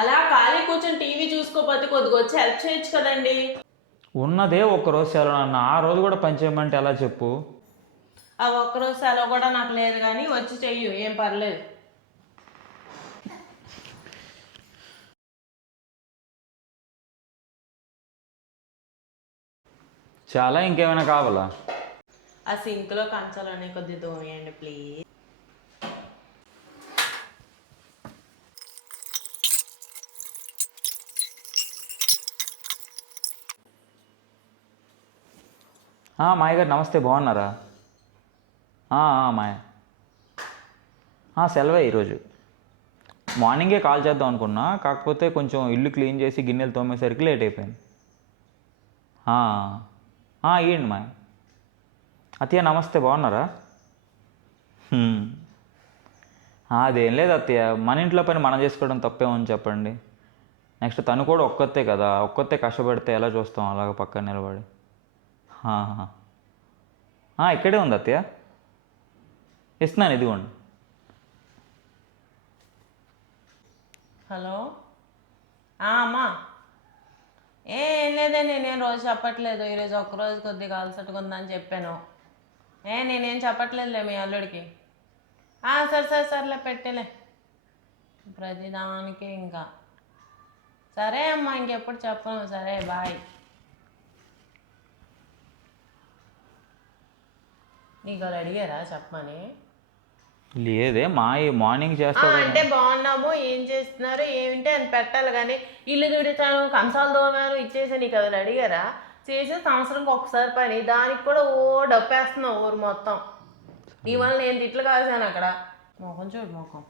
అలా ఖాళీ కూర్చొని టీవీ చూసుకోపోతే కొద్దిగా వచ్చి హెల్ప్ చేయొచ్చు కదండి. ఉన్నదే ఒక్కరోజు సెలవు నాన్న, ఆ రోజు కూడా పని చేయమంటే ఎలా చెప్పు? ఆ ఒక్కరోజు సెలవు కూడా నాకు లేదు కానీ వచ్చి చెయ్యు, ఏం పర్లేదు. చాలా ఇంకేమైనా కావాలా? ఆ సింక్లో కంచాలన్నీ కొద్దిగా తోమేయండి ప్లీజ్. మాయ గారు నమస్తే, బాగున్నారా? మాయ సెలవే ఈరోజు. మార్నింగే కాల్ చేద్దాం అనుకున్నా, కాకపోతే కొంచెం ఇల్లు క్లీన్ చేసి గిన్నెలు తోమేసరికి లేట్ అయిపోయింది. ఇవ్వండి మాయ. అత్తయ్య నమస్తే, బాగున్నారా? అదేం లేదు అత్తయ్య, మన ఇంట్లో పని మనం చేసుకోవడం తప్పేమని చెప్పండి. నెక్స్ట్ తను కూడా ఒక్కతే కదా, ఒక్కతే కష్టపడితే ఎలా చూస్తాం అలాగ పక్కన నిలబడి. ఇక్కడే ఉంది అత్తయ్య, ఇస్తున్నాను, ఇదిగోండి. హలో అమ్మా. ఏం లేదే, నేనేం రోజు చెప్పట్లేదు, ఈరోజు ఒక్కరోజు కొద్దిగా అలసటగా ఉందని చెప్పాను. నేనేం చెప్పట్లేదులే మీ అల్లుడికి. సర్లే పెట్టేలే ప్రతిదానికి. ఇంకా సరే అమ్మా, ఇంకెప్పుడు చెప్పను. సరే బాయ్. నీకు వాళ్ళు అడిగారా చెప్పమని? లేదే మా మార్నింగ్ చేస్తా అంటే బాగున్నాము, ఏం చేస్తున్నారు ఏమిటి అని పెట్టాలి కానీ ఇల్లు తుడిచాను కంచాలు తోమాను ఇచ్చేసి నీకు అది అడిగారా? చేసే సంవత్సరంకి ఒకసారి పని, దానికి కూడా డప్పేస్తున్నావు ఊరు మొత్తం. నీ వల్ల నేను తిట్లు కాసాను అక్కడ. మొఖం చూడు మొఖం.